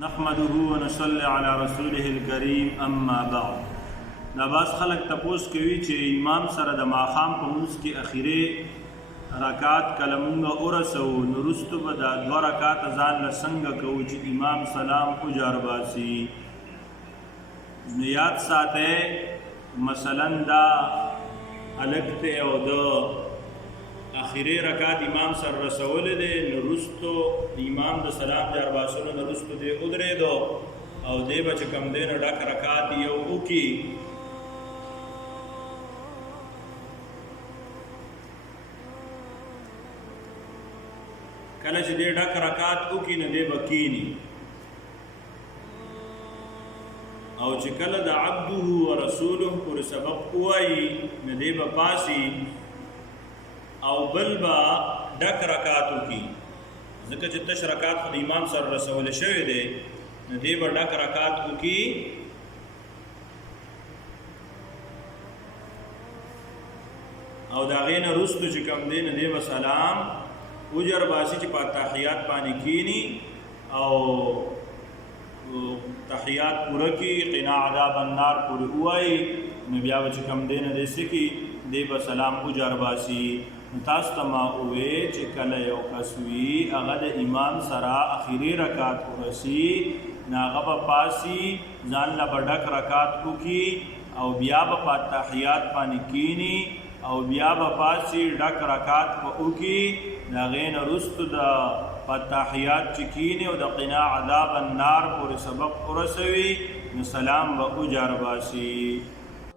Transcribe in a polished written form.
نحمده ونصلي على رسوله الكريم اما بعد. دا باز خلق تپوس کوي چې امام سره د ماښام په منځ کې اخیری رکعات کله مونږ ورسو نو وروستو به دا 2 رکعات ځان له څنګه کوو چې امام سلام اجر باسي. نو یاد ساته مثلا دا الګ ته او د اخیری رکعت امام سره رسول دی نو وروستو امام د سلام جار باسلو نو وروستو دی ودرېدو او دی به چې کوم دی نو ډک رکعت یو وکړي. کله چې دی ډک رکعت وکړي نو دی به کښېني او چې کله د عبده ورسوله پورې سبق ووایي نو دی به پاسي او بل به ډک رکعت وکړي ځکه چې تش رکعت خو د امام سره رسولی شوی دی نو دی به ډک رکعت وکړي او د هغې نه وروستو چې کوم دی نو دی به سلام اجر باسي چې په تحیات باندې کښېني او تحیات پوره کړي قنا عذاب النار پورې ووایي نو بیا به چې کوم دی نو دی څه کړي دی به سلام اجر باسي. نو تاسو ته ما وویل چې کله یو کس وي هغه د امام سره اخري رکعت ورسي نو هغه به پاسي ځان له به ډک رکعت وکړي او بیا به په تحیات باندې کښېني او بیا به پاسي ډک رکعت به وکړي د هغې نه وروستو د په تحیات چې کښېني او د قنا عذاب النار پورې سبق ورسوي نو سلام به اجر باسي.